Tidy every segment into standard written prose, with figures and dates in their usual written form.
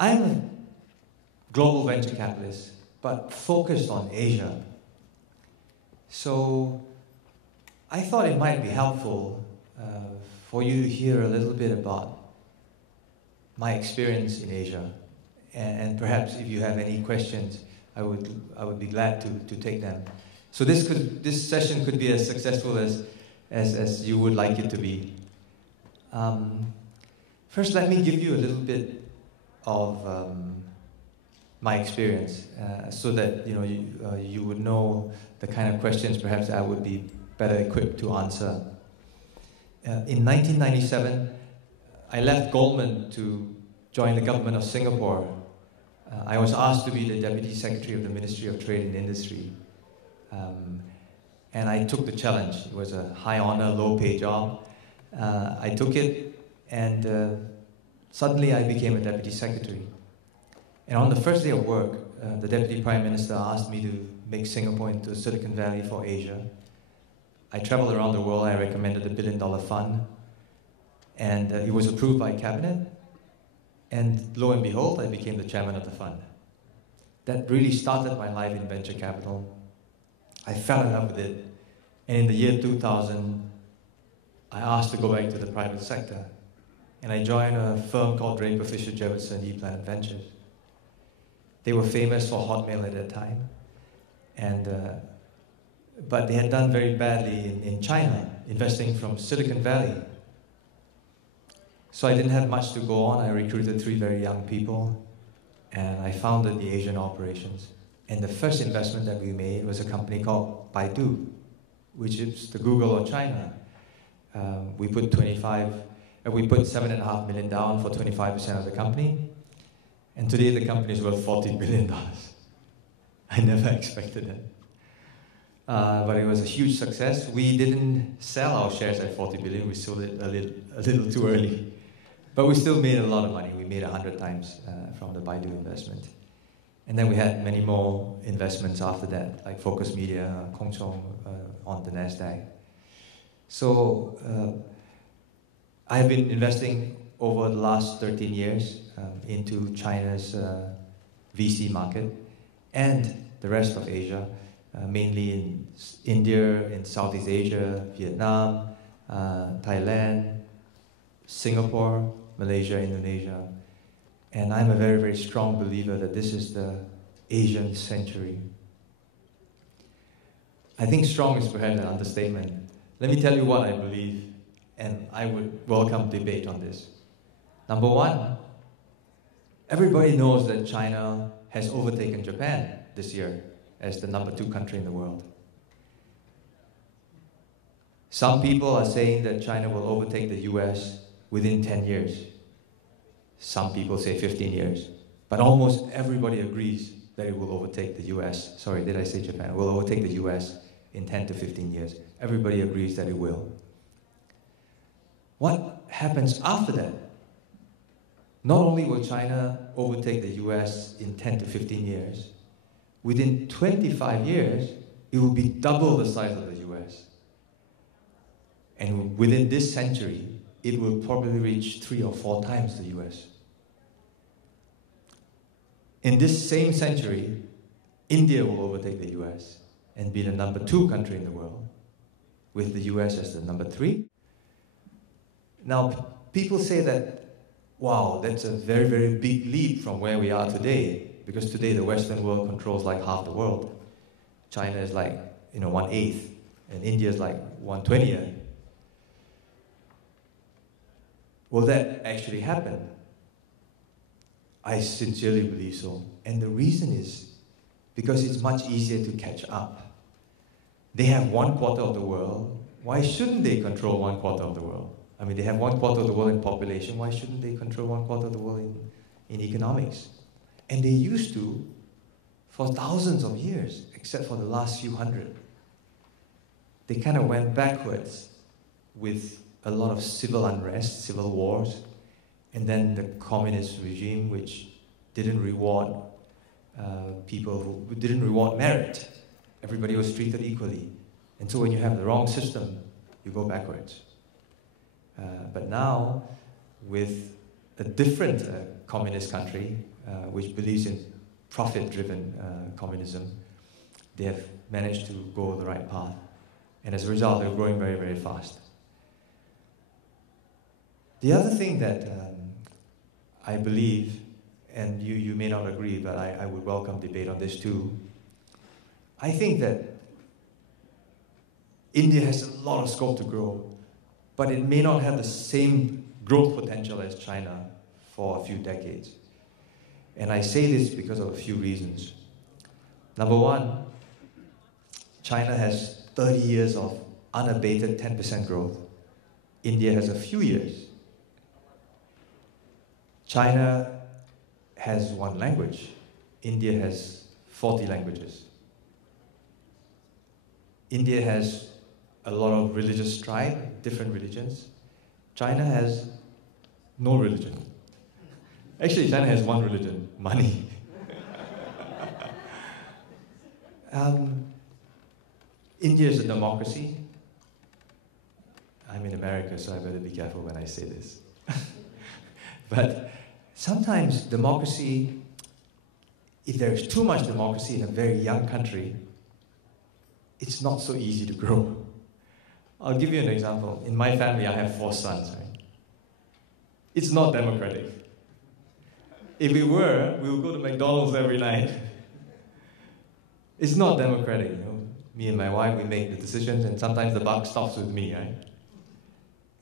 I'm a global venture capitalist, but focused on Asia. So I thought it might be helpful for you to hear a little bit about my experience in Asia. And perhaps if you have any questions, I would be glad to take them. So this session could be as successful as you would like it to be. First, let me give you a little bit of my experience, so that you would know the kind of questions perhaps I would be better equipped to answer. In 1997, I left Goldman to join the government of Singapore. I was asked to be the Deputy Secretary of the Ministry of Trade and Industry. And I took the challenge. It was a high honor, low pay job. I took it, and suddenly I became a Deputy Secretary. And on the first day of work, the Deputy Prime Minister asked me to make Singapore into Silicon Valley for Asia. I traveled around the world. I recommended the $1 billion fund. And it was approved by Cabinet. And lo and behold, I became the chairman of the fund. That really started my life in venture capital. I fell in love with it. And in the year 2000, I asked to go back to the private sector. And I joined a firm called Draper Fisher Jefferson ePlanet Ventures. They were famous for Hotmail at that time. But they had done very badly in China, investing from Silicon Valley. So I didn't have much to go on. I recruited 3 very young people, and I founded the Asian operations. And the first investment that we made was a company called Baidu, which is the Google of China. We put $7.5 million down for 25% of the company, and today the company is worth $40 billion. I never expected that. But it was a huge success. We didn't sell our shares at $40 billion. We sold it a little too early. But we still made a lot of money. We made 100 times from the Baidu investment. And then we had many more investments after that, like Focus Media, Kongchong on the NASDAQ. So I have been investing over the last 13 years into China's VC market and the rest of Asia, mainly in India, in Southeast Asia, Vietnam, Thailand, Singapore, Malaysia, Indonesia. And I'm a very, very strong believer that this is the Asian century. I think strong is perhaps an understatement. Let me tell you what I believe, and I would welcome debate on this. Number one, everybody knows that China has overtaken Japan this year as the number 2 country in the world. Some people are saying that China will overtake the US within 10 years. Some people say 15 years. But almost everybody agrees that it will overtake the US. Sorry, did I say Japan? It will overtake the US in 10 to 15 years. Everybody agrees that it will. What happens after that? Not only will China overtake the US in 10 to 15 years, within 25 years, it will be double the size of the US. And within this century, it will probably reach 3 or 4 times the US. In this same century, India will overtake the US and be the number 2 country in the world, with the US as the number 3. Now, people say that, wow, that's a very, very big leap from where we are today, because today the Western world controls like half the world. China is like, 1/8, and India is like 1/20. Will that actually happen? I sincerely believe so. And the reason is because it's much easier to catch up. They have 1/4 of the world. Why shouldn't they control 1/4 of the world? I mean, they have 1/4 of the world in population. Why shouldn't they control 1/4 of the world in economics? And they used to for thousands of years, except for the last few hundred. They kind of went backwards with a lot of civil unrest, civil wars, and then the communist regime, which didn't reward people who didn't reward merit. Everybody was treated equally. And so when you have the wrong system, you go backwards. But now, with a different communist country, which believes in profit-driven communism, they have managed to go the right path. And as a result, they're growing very, very fast. The other thing that I believe, and you may not agree, but I would welcome debate on this too, I think that India has a lot of scope to grow, but it may not have the same growth potential as China for a few decades. And I say this because of a few reasons. Number one, China has 30 years of unabated 10% growth. India has a few years. China has one language. India has 40 languages. India has a lot of religious strife, different religions. China has no religion. Actually, China has one religion, money. India is a democracy. I'm in America, so I better be careful when I say this. But sometimes democracy, if there is too much democracy in a very young country, it's not so easy to grow. I'll give you an example. In my family, I have 4 sons. Right? It's not democratic. If we were, we would go to McDonald's every night. It's not democratic, you know. Me and my wife, we make the decisions, and sometimes the buck stops with me, right?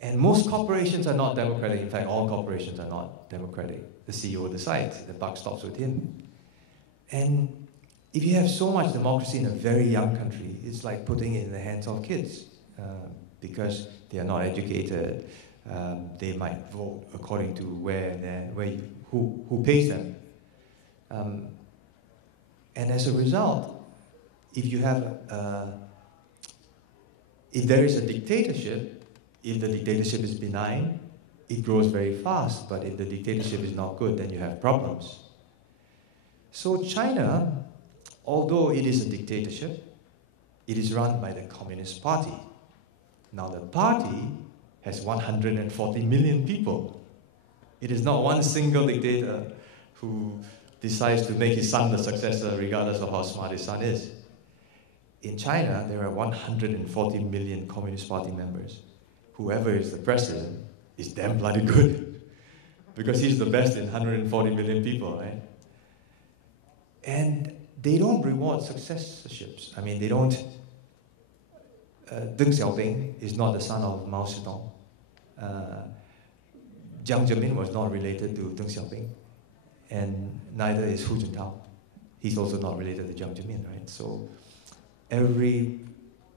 And most corporations are not democratic. In fact, all corporations are not democratic. The CEO decides, the buck stops with him. And if you have so much democracy in a very young country, it's like putting it in the hands of kids because they are not educated. They might vote according to who pays them. And as a result, if there is a dictatorship, if the dictatorship is benign, it grows very fast. But if the dictatorship is not good, then you have problems. So China, although it is a dictatorship, it is run by the Communist Party. Now the party has 140 million people. It is not one single dictator who decides to make his son the successor regardless of how smart his son is. In China, there are 140 million Communist Party members. Whoever is the president is damn bloody good because he's the best in 140 million people, right? And they don't reward successorships. I mean, they don't. Deng Xiaoping is not the son of Mao Zedong. Jiang Zemin was not related to Deng Xiaoping, and neither is Hu Jintao. He's also not related to Jiang Zemin, right? So every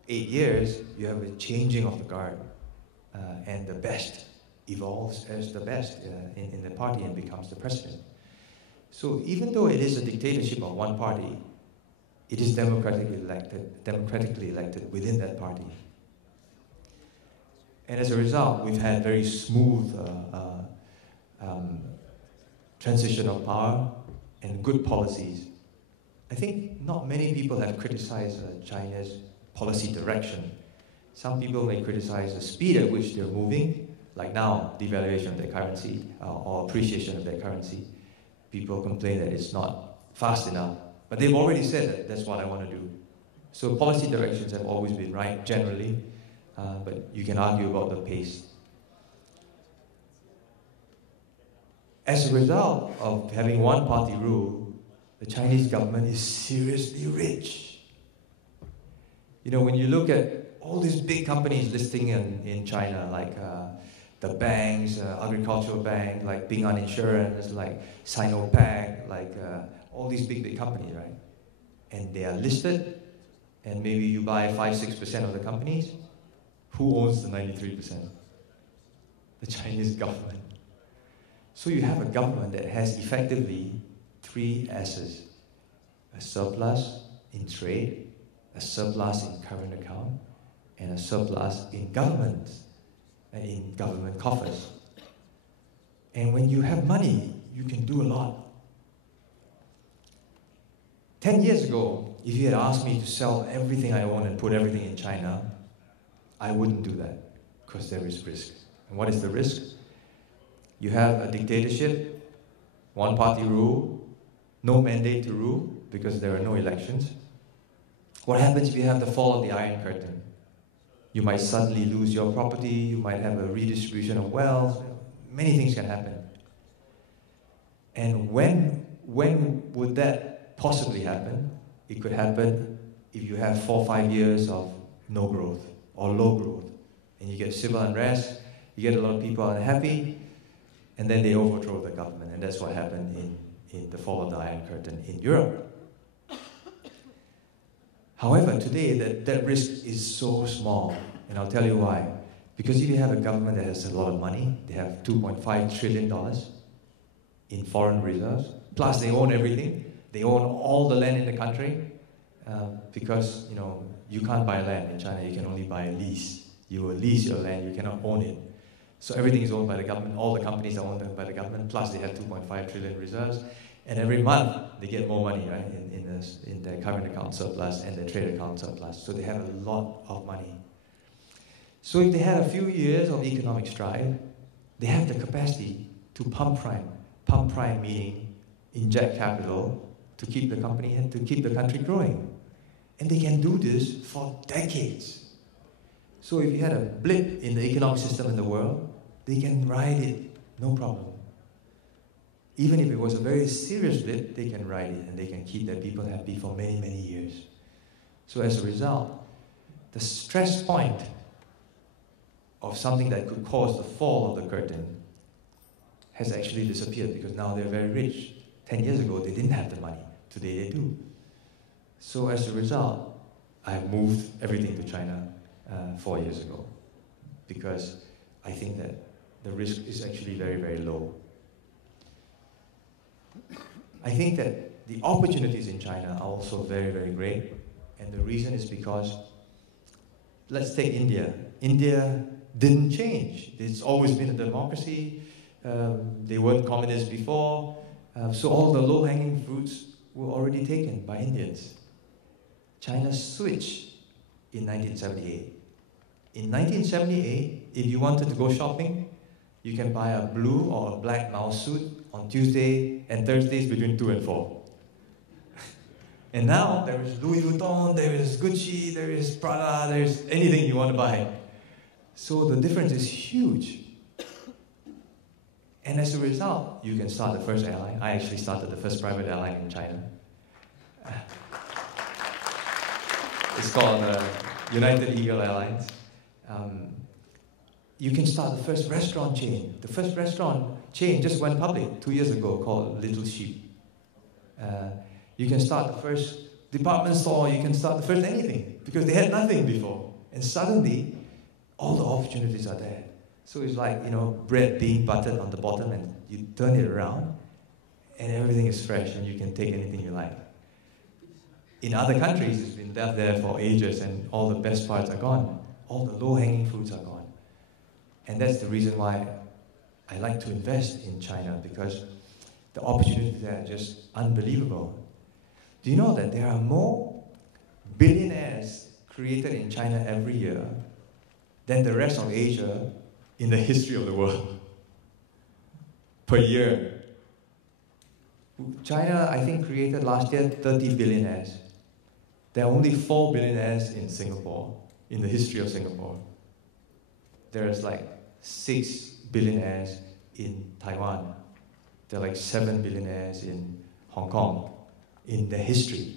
8 years, you have a changing of the guard, and the best evolves as the best in the party and becomes the president. So even though it is a dictatorship of one party, it is democratically elected within that party. And as a result, we've had very smooth transition of power and good policies. I think not many people have criticized China's policy direction. Some people may criticize the speed at which they're moving, like now, devaluation of their currency or appreciation of their currency. People complain that it's not fast enough, but they've already said that that's what I want to do. So policy directions have always been right, generally, but you can argue about the pace. As a result of having one-party rule, the Chinese government is seriously rich. You know, when you look at all these big companies listing in China, like the banks, agricultural bank, like Ping An Insurance, like Sinopec, like all these big companies, right? And they are listed, and maybe you buy 5-6% of the companies. Who owns the 93%? The Chinese government. So you have a government that has effectively 3 S's: a surplus in trade, a surplus in current account, and a surplus in government and in government coffers. And when you have money, you can do a lot. 10 years ago, if you had asked me to sell everything I own and put everything in China, I wouldn't do that because there is risk. And what is the risk? You have a dictatorship, one-party rule, no mandate to rule because there are no elections. What happens if you have the fall of the Iron Curtain? You might suddenly lose your property, you might have a redistribution of wealth, many things can happen. And when would that possibly happen? It could happen if you have 4 or 5 years of no growth or low growth, and you get civil unrest, you get a lot of people unhappy, and then they overthrow the government, and that's what happened in the fall of the Iron Curtain in Europe. However, today that risk is so small, and I'll tell you why. Because if you have a government that has a lot of money, they have $2.5 trillion in foreign reserves, plus they own everything. They own all the land in the country, because you can't buy land in China, you can only buy a lease. You will lease your land, you cannot own it. So everything is owned by the government, all the companies are owned by the government, plus they have 2.5 trillion reserves. And every month, they get more money, right, in their current account surplus and their trade account surplus. So they have a lot of money. So if they had a few years of economic strife, they have the capacity to pump prime. Pump prime meaning inject capital to keep the company and to keep the country growing. And they can do this for decades. So if you had a blip in the economic system in the world, they can ride it, no problem. Even if it was a very serious blip, they can ride it and they can keep their people happy for many, many years. So as a result, the stress point of something that could cause the fall of the curtain has actually disappeared because now they're very rich. 10 years ago, they didn't have the money. Today they do. So as a result, I moved everything to China 4 years ago because I think that the risk is actually very, very low. I think that the opportunities in China are also very, very great. And the reason is because, let's take India. India didn't change. It's always been a democracy. They weren't communists before. So all the low-hanging fruits were already taken by Indians. China switched in 1978. In 1978, if you wanted to go shopping, you can buy a blue or a black mouse suit on Tuesday and Thursdays between 2 and 4. And now there is Louis Vuitton, there is Gucci, there is Prada, there is anything you want to buy. So the difference is huge. And as a result, you can start the first airline. I actually started the first private airline in China. It's called United Eagle Airlines. You can start the first restaurant chain. The first restaurant chain just went public 2 years ago called Little Sheep. You can start the first department store, you can start the first anything because they had nothing before. And suddenly, all the opportunities are there. So it's like, bread being buttered on the bottom and you turn it around and everything is fresh and you can take anything you like. In other countries, it's been left there for ages and all the best parts are gone. All the low-hanging fruits are gone. And that's the reason why I like to invest in China because the opportunities there are just unbelievable. Do you know that there are more billionaires created in China every year than the rest of Asia in the history of the world? Per year. China, I think, created last year 30 billionaires. There are only 4 billionaires in Singapore, in the history of Singapore. There is like 6 billionaires in Taiwan. There are like 7 billionaires in Hong Kong, in the history.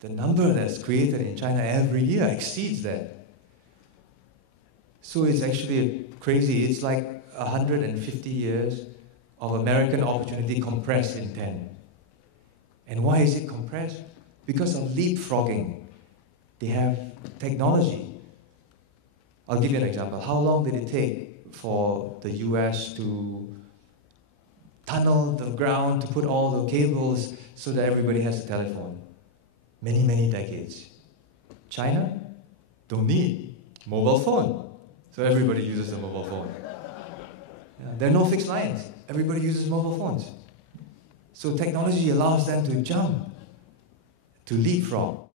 The number that's created in China every year exceeds that. So it's actually crazy. It's like 150 years of American opportunity compressed in 10. And why is it compressed? Because of leapfrogging. They have technology. I'll give you an example. How long did it take for the US to tunnel the ground to put all the cables so that everybody has a telephone? Many, many decades. China, don't need mobile phone. So everybody uses a mobile phone. There are no fixed lines. Everybody uses mobile phones. So technology allows them to jump, to leapfrog.